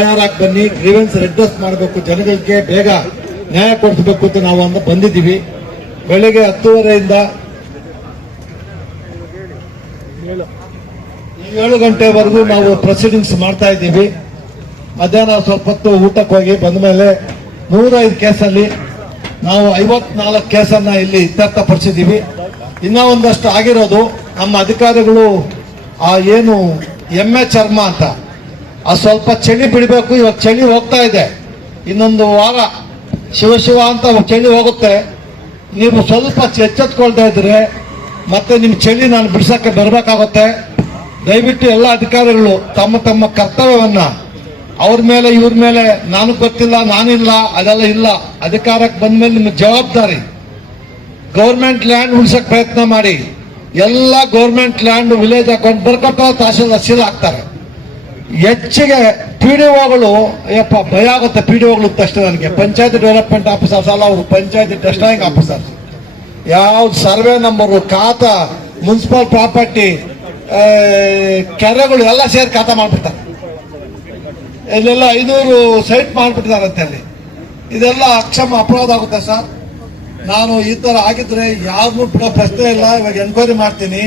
ತಯಾರಾಗಿ ಬನ್ನಿ ಗ್ರೀವೆನ್ಸ್ ರೆಡ್ರೆಸ್ ಮಾಡಬೇಕು, ಜನಗಳಿಗೆ ಬೇಗ ನ್ಯಾಯ ಕೊಡಿಸಬೇಕು ಅಂತ ನಾವು ಅಂದ ಬಂದಿದ್ದೀವಿ. ಬೆಳಿಗ್ಗೆ ಹತ್ತುವರೆಯಿಂದ ಏಳು ಗಂಟೆವರೆಗೂ ನಾವು ಪ್ರೊಸೀಡಿಂಗ್ಸ್ ಮಾಡ್ತಾ ಇದ್ದೀವಿ. ಮಧ್ಯಾಹ್ನ ಸ್ವಲ್ಪ ಹೊತ್ತು ಊಟಕ್ಕೆ ಹೋಗಿ ಬಂದ ಮೇಲೆ ನೂರೈದು ಕೇಸಲ್ಲಿ ನಾವು ಐವತ್ನಾಲ್ಕು ಕೇಸನ್ನ ಇಲ್ಲಿ ಇತ್ಯರ್ಥಪಡಿಸಿದ್ದೀವಿ. ಇನ್ನೂ ಒಂದಷ್ಟು ಆಗಿರೋದು ನಮ್ಮ ಅಧಿಕಾರಿಗಳು ಆ ಏನು ಎಮ್ಮೆ ಚರ್ಮ ಅಂತ ಆ ಸ್ವಲ್ಪ ಚಳಿ ಬಿಡಬೇಕು, ಇವಾಗ ಚಳಿ ಹೋಗ್ತಾ ಇದೆ. ಇನ್ನೊಂದು ವಾರ ಶಿವ ಶಿವ ಅಂತ ಚಳಿ ಹೋಗುತ್ತೆ. ನೀವು ಸ್ವಲ್ಪ ಎಚ್ಚೆತ್ಕೊಳ್ತಾ ಇದ್ರೆ ಮತ್ತೆ ನಿಮ್ಮ ಚಳಿ ನಾನು ಬಿಡ್ಸಕ್ಕೆ ಬರಬೇಕಾಗುತ್ತೆ. ದಯವಿಟ್ಟು ಎಲ್ಲ ಅಧಿಕಾರಿಗಳು ತಮ್ಮ ತಮ್ಮ ಕರ್ತವ್ಯವನ್ನ ಅವ್ರ ಮೇಲೆ, ಇವ್ರ ಮೇಲೆ ನಾನು ಗೊತ್ತಿಲ್ಲ, ನಾನಿಲ್ಲ, ಅದೆಲ್ಲ ಇಲ್ಲ. ಅಧಿಕಾರಕ್ಕೆ ಬಂದ ಮೇಲೆ ನಿಮ್ಮ ಜವಾಬ್ದಾರಿ. ಗೌರ್ಮೆಂಟ್ ಲ್ಯಾಂಡ್ ಉಳಿಸಕ್ ಪ್ರಯತ್ನ ಮಾಡಿ. ಎಲ್ಲ ಗೌರ್ಮೆಂಟ್ ಲ್ಯಾಂಡ್ ವಿಲೇಜ್ ಅಕೌಂಟ್ ಬರ್ಕೊಟ್ಟ ತಹಶೀಲ್ದಾರ್ ಸೀಲ್ ಹಾಕ್ತಾರೆ. ಹೆಚ್ಚಿಗೆ ಪಿ ಡಿ ಒಗಳು ಅಯ್ಯಪ್ಪ ಭಯ ಆಗುತ್ತೆ ಪಿ ಡಿ ಒಗಳು ತಕ್ಷಣ ನನಗೆ. ಪಂಚಾಯತ್ ಡೆವಲಪ್ಮೆಂಟ್ ಆಫೀಸರ್ಸ್ ಅಲ್ಲ ಅವರು ಪಂಚಾಯತ್ ಟೆಸ್ಟಿಂಗ್ ಆಫೀಸರ್ಸ್ ಯಾವ ಸರ್ವೆ ನಂಬರು, ಖಾತ, ಮುನ್ಸಿಪಲ್ ಪ್ರಾಪರ್ಟಿ ಕೆರೆಗಳು ಎಲ್ಲ ಸೇರಿ ಖಾತಾ ಮಾಡಿಬಿಡ್ತಾರೆ. ಇಲ್ಲೆಲ್ಲ ಐನೂರು ಸೈಟ್ ಮಾಡ್ಬಿಟ್ಟಿದಾರಂತೆ ಅಲ್ಲಿ ಇದೆಲ್ಲ ಅಕ್ಷಮ ಅಪರಾಧ ಆಗುತ್ತೆ ಸರ್. ನಾನು ಈ ಥರ ಆಗಿದ್ರೆ ಯಾರನ್ನೂ ಬಿಡೋ ಪ್ರಶ್ನೆ ಇಲ್ಲ. ಇವಾಗ ಎನ್ಕ್ವೈರಿ ಮಾಡ್ತೀನಿ.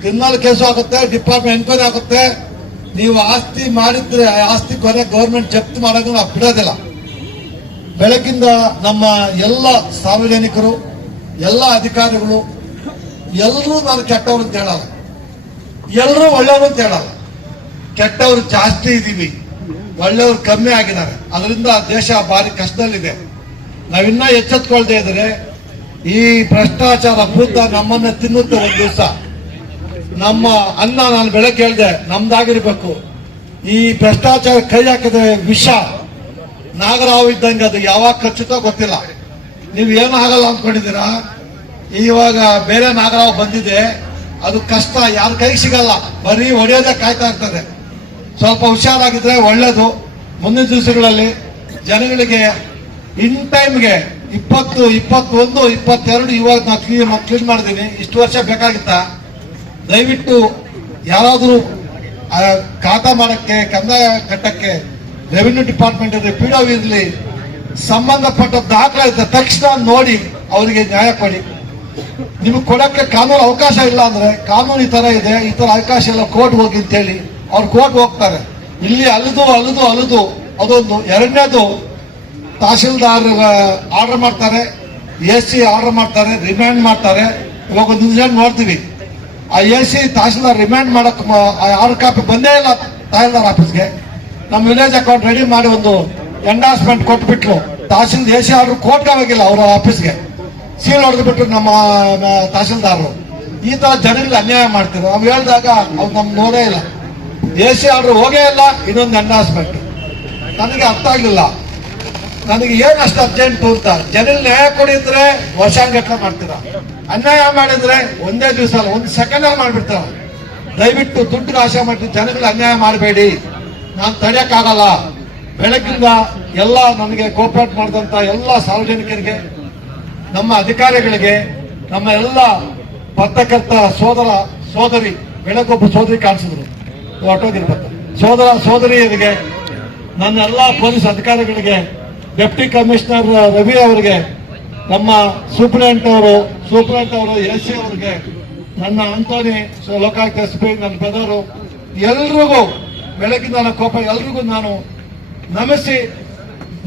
ಕ್ರಿಮಿನಲ್ ಕೇಸು ಆಗುತ್ತೆ ಡಿಪಾರ್ಟ್ಮೆಂಟ್ ಎನ್ಕ್ವೈರಿ ಆಗುತ್ತೆ. ನೀವು ಆಸ್ತಿ ಮಾಡಿದ್ರೆ, ಆಸ್ತಿ ಕೊನೆ ಗೌರ್ಮೆಂಟ್ ಜಪ್ತಿ ಮಾಡೋದು ನಾವು ಬಿಡೋದಿಲ್ಲ. ಬೆಳಕಿಂದ ನಮ್ಮ ಎಲ್ಲ ಸಾರ್ವಜನಿಕರು, ಎಲ್ಲ ಅಧಿಕಾರಿಗಳು, ಎಲ್ಲರೂ ನಾನು ಕೆಟ್ಟವರು ಅಂತ ಹೇಳಲ್ಲ. ಎಲ್ಲರೂ ಒಳ್ಳೆಯವರು ಅಂತ ಹೇಳಲ್ಲ. ಕೆಟ್ಟವರು ಜಾಸ್ತಿ ಇದ್ದೀವಿ ಒಳ್ಳೆಯವರು ಕಮ್ಮಿ ಆಗಿದ್ದಾರೆ. ಅದರಿಂದ ದೇಶ ಭಾರಿ ಕಷ್ಟದಲ್ಲಿದೆ. ನಾವಿನ್ನ ಎಚ್ಚೆತ್ಕೊಳ್ದೇ ಇದ್ರೆ ಈ ಭ್ರಷ್ಟಾಚಾರ ಭೂತ ನಮ್ಮನ್ನ ತಿನ್ನುತ್ತೆ ಒಂದು ದಿವಸ. ನಮ್ಮ ಅನ್ನ ನಾನು ಬೆಳಗ್ಗೆ ಹೇಳಿದೆ ನಮ್ದಾಗಿರ್ಬೇಕು. ಈ ಭ್ರಷ್ಟಾಚಾರ ಕೈ ಹಾಕಿದ ವಿಷ. ನಾಗರಾವ್ ಇದ್ದಂಗೆ ಅದು ಯಾವಾಗ ಖಚಿತ ಗೊತ್ತಿಲ್ಲ. ನೀವು ಏನು ಆಗಲ್ಲ ಅಂದ್ಕೊಂಡಿದ್ದೀರಾ? ಇವಾಗ ಬೇರೆ ನಾಗರಾವ್ ಬಂದಿದೆ. ಅದು ಕಷ್ಟ, ಯಾರ ಕೈಗೆ ಸಿಗಲ್ಲ. ಬರೀ ಹೊಡೆಯೋದೇ ಕಾಯ್ತಾ ಇರ್ತದೆ. ಸ್ವಲ್ಪ ಹುಷಾರಾಗಿದ್ರೆ ಒಳ್ಳೇದು. ಮುಂದಿನ ದಿವಸಗಳಲ್ಲಿ ಜನಗಳಿಗೆ ಇನ್ ಟೈಮ್ಗೆ ಇಪ್ಪತ್ತು, ಇಪ್ಪತ್ತೊಂದು, ಇಪ್ಪತ್ತೆರಡು ಇವಾಗ ನಾವು ಕ್ಲೀನ್ ಕ್ಲೀನ್ ಮಾಡಿದ್ದೀನಿ ಇಷ್ಟು ವರ್ಷ ಬೇಕಾಗಿತ್ತಾ? ದಯವಿಟ್ಟು ಯಾರಾದರೂ ಖಾತಾ ಮಾಡಕ್ಕೆ, ಕಂದಾಯ ಕಟ್ಟಕ್ಕೆ ರೆವಿನ್ಯೂ ಡಿಪಾರ್ಟ್ಮೆಂಟ್ ಇರಲಿ, ಪಿ ಇರಲಿ, ಸಂಬಂಧಪಟ್ಟ ದಾಖಲೆ ಇದ್ದ ತಕ್ಷಣ ನೋಡಿ ಅವರಿಗೆ ನ್ಯಾಯ ಕೊಡಿ. ನಿಮಗೆ ಕೊಡಕ್ಕೆ ಕಾನೂನು ಅವಕಾಶ ಇಲ್ಲ ಅಂದ್ರೆ, ಕಾನೂನು ಈ ತರ ಇದೆ, ಈ ತರ ಅವಕಾಶ ಇಲ್ಲ, ಕೋರ್ಟ್ ಹೋಗಿ ಅಂತ ಹೇಳಿ ಅವ್ರು ಕೋರ್ಟ್ ಹೋಗ್ತಾರೆ. ಇಲ್ಲಿ ಅಲ್ಲದು ಅಲ್ಲದು ಅಲ್ಲದು ಅದೊಂದು ಎರಡನೇದು ತಹಶೀಲ್ದಾರ್ ಆರ್ಡರ್ ಮಾಡ್ತಾರೆ, ಎ ಸಿ ಆರ್ಡರ್ ಮಾಡ್ತಾರೆ, ರಿಮ್ಯಾಂಡ್ ಮಾಡ್ತಾರೆ. ಇವಾಗ ಒಂದು ಇನ್ಸಿಡೆಂಟ್ ನೋಡ್ತೀವಿ. ಆ ಎ ಸಿ ತಹಶೀಲ್ದಾರ್ ರಿಮ್ಯಾಂಡ್ ಮಾಡಕ್ ಆರ್ಡರ್ ಕಾಪಿ ಬಂದೇ ಇಲ್ಲ ತಹಶೀಲ್ದಾರ್ ಆಫೀಸ್ಗೆ. ನಮ್ಮ ವಿಲೇಜ್ ಅಕೌಂಟ್ ರೆಡಿ ಮಾಡಿ ಒಂದು ಎಂಡಾರ್ಸ್ಮೆಂಟ್ ಕೊಟ್ಬಿಟ್ರು. ತಹಶೀಲ್ ಎ ಸಿ ಆರ್ಡರ್ ಕೋರ್ಟ್ಗೆ ಹೋಗಿಲ್ಲ ಅವರ ಆಫೀಸ್ಗೆ. ಸೀಲ್ ಹೊಡೆದ್ಬಿಟ್ಟು ನಮ್ಮ ತಹಸೀಲ್ದಾರರು. ಈ ತರ ಜನರಿಗೆ ಅನ್ಯಾಯ ಮಾಡ್ತಿದ್ರು. ನಾವು ಹೇಳಿದಾಗ ಅವ್ರು ನಮ್ಗೆ ನೋಡೇ ಇಲ್ಲ. ಎ ಸಿ ಆರ್ಡರ್ ಹೋಗೇ ಇಲ್ಲ, ಇನ್ನೊಂದು ಎಂಡಾರ್ಸ್ಮೆಂಟ್ ನನಗೆ ಅರ್ಥ ಆಗಲಿಲ್ಲ. ನನಗೆ ಏನಷ್ಟು ಅಷ್ಟು ಅರ್ಜೆಂಟು ಅಂತ? ಜನರಿಗೆ ನ್ಯಾಯ ಕೊಡಿದ್ರೆ ವರ್ಷಾಂಗಟ್ಲೆ ಮಾಡ್ತೀರಾ? ಅನ್ಯಾಯ ಮಾಡಿದ್ರೆ ಒಂದೇ ದಿವಸ ಅಲ್ಲ, ಒಂದು ಸೆಕೆಂಡ್ ಅಲ್ಲಿ ಮಾಡ್ಬಿಡ್ತಾರ ದಯವಿಟ್ಟು ದುಡ್ಡು ಆಶೆ ಮಾಡಿ ಜನಗಳು ಅನ್ಯಾಯ ಮಾಡಬೇಡಿ. ನಾನು ತಡೆಯಕ್ಕಾಗಲ್ಲ ಬೆಳಗ್ಗಿಂದ ಎಲ್ಲ ನನಗೆ ಕೋಪರೇಟ್ ಮಾಡಿದಂತ ಎಲ್ಲ ಸಾರ್ವಜನಿಕರಿಗೆ, ನಮ್ಮ ಅಧಿಕಾರಿಗಳಿಗೆ, ನಮ್ಮ ಎಲ್ಲ ಪತ್ರಕರ್ತ ಸೋದರ, ಸೋದರಿ, ಬೆಳಗೊಬ್ಬ ಸೋದರಿ ಕಾಣಿಸಿದ್ರು. ಹೊಟ್ಟೋಗಿರ್ಬೇಕು ಸೋದರ, ಸೋದರಿಯರಿಗೆ ನನ್ನ ಎಲ್ಲ ಪೊಲೀಸ್ ಅಧಿಕಾರಿಗಳಿಗೆ, ಡೆಪ್ಟಿ ಕಮಿಷನರ್ ರವಿ ಅವರಿಗೆ ನಮ್ಮ ಸೂಪರಿಂಟ್ ಅವರು ಸೂಪರಿಂಟ್ ಅವರು, ಎಸ್ ಸಿ ಅವರಿಗೆ, ನನ್ನ ಅಂತೋನಿ ಲೋಕಾಯುಕ್ತ ಎಸ್ ಪಿ ನನ್ನ ಬ್ರದರು ಎಲ್ರಿಗೂ ನನ್ನ ಕೋಪ, ಎಲ್ರಿಗೂ ನಾನು ನಮಿಸಿ,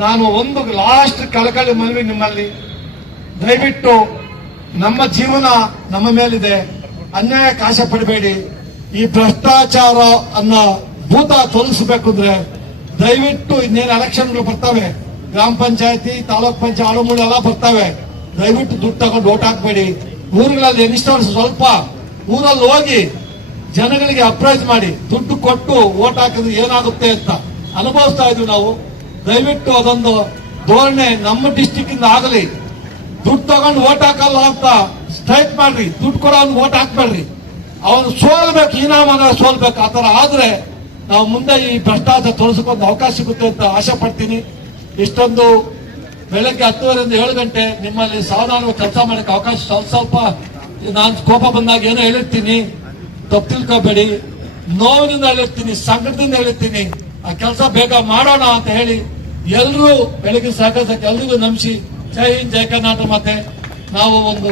ನಾನು ಒಂದು ಲಾಸ್ಟ್ ಕಳಕಳಿ ಮನವಿ ನಿಮ್ಮಲ್ಲಿ. ದಯವಿಟ್ಟು ನಮ್ಮ ಜೀವನ ನಮ್ಮ ಮೇಲಿದೆ. ಅನ್ಯಾಯಕ್ಕೆ ಆಸೆ ಪಡಬೇಡಿ. ಈ ಭ್ರಷ್ಟಾಚಾರ ಅನ್ನ ಭೂತ ತೋರಿಸಬೇಕು ಅಂದ್ರೆ ದಯವಿಟ್ಟು ಇನ್ನೇನು ಎಲೆಕ್ಷನ್ಗಳು ಬರ್ತವೆ ಗ್ರಾಮ ಪಂಚಾಯತಿ, ತಾಲೂಕ್ ಪಂಚಾಯತ್ ಆಳುಮೂಳು ಎಲ್ಲ ಬರ್ತವೆ. ದಯವಿಟ್ಟು ದುಡ್ಡು ತಗೊಂಡು ಓಟ್ ಹಾಕ್ಬೇಡಿ. ಊರುಗಳಲ್ಲಿ ಎನಿಷ್ಟ ಸ್ವಲ್ಪ ಊರಲ್ಲಿ ಹೋಗಿ ಜನಗಳಿಗೆ ಅಪ್ರೈಸ್ ಮಾಡಿ, ದುಡ್ಡು ಕೊಟ್ಟು ಓಟ್ ಹಾಕಿದ್ರೆ ಏನಾಗುತ್ತೆ ಅಂತ ಅನುಭವಿಸ್ತಾ ಇದ್ವಿ ನಾವು. ದಯವಿಟ್ಟು ಅದೊಂದು ಧೋರಣೆ ನಮ್ಮ ಡಿಸ್ಟಿಕ್ ಇಂದ ಆಗಲಿ. ದುಡ್ಡು ತಗೊಂಡು ಓಟ್ ಹಾಕಲ್ಲ ಅಂತ ಸ್ಟ್ರೈಕ್ ಮಾಡ್ರಿ. ದುಡ್ಡು ಕೊಡೋನ್ ಓಟ್ ಹಾಕ್ಬೇಡ್ರಿ. ಅವನು ಸೋಲ್ಬೇಕು ಇನಾಮನ ಸೋಲ್ಬೇಕು ಥರ ಆದ್ರೆ ನಾವು ಮುಂದೆ ಈ ಭ್ರಷ್ಟಾಚಾರ ತೋರಿಸಕ್ಕೊಂದು ಅವಕಾಶ ಸಿಗುತ್ತೆ ಅಂತ ಆಶೆ ಪಡ್ತೀನಿ. ಇಷ್ಟೊಂದು ಬೆಳಗ್ಗೆ ಹತ್ತುವರೆಯಿಂದ ಏಳು ಗಂಟೆ ನಿಮ್ಮಲ್ಲಿ ಸಾವಿರಾರು ಕೆಲಸ ಮಾಡಕ್ಕೆ ಅವಕಾಶ ಸ್ವಲ್ಪ ಸ್ವಲ್ಪ ನಾನು ಕೋಪ ಬಂದಾಗ ಏನೋ ಹೇಳಿರ್ತೀನಿ. ತಪ್ಪು ತಿಳ್ಕೊಬೇಡಿ. ನೋವಿನಿಂದ ಹೇಳಿರ್ತೀನಿ, ಸಂಕಟದಿಂದ ಹೇಳಿರ್ತೀನಿ. ಆ ಕೆಲಸ ಬೇಗ ಮಾಡೋಣ ಅಂತ ಹೇಳಿ ಎಲ್ಲರೂ ಬೆಳಗ್ಗೆ ಸಹಕರಿಸಕ್ಕೆ ಎಲ್ರಿಗೂ ನಮಿಸಿ. ಜೈ ಹಿಂದ್, ಜೈ ಕರ್ನಾಟಕ ಮತ್ತೆ ನಾವು ಒಂದು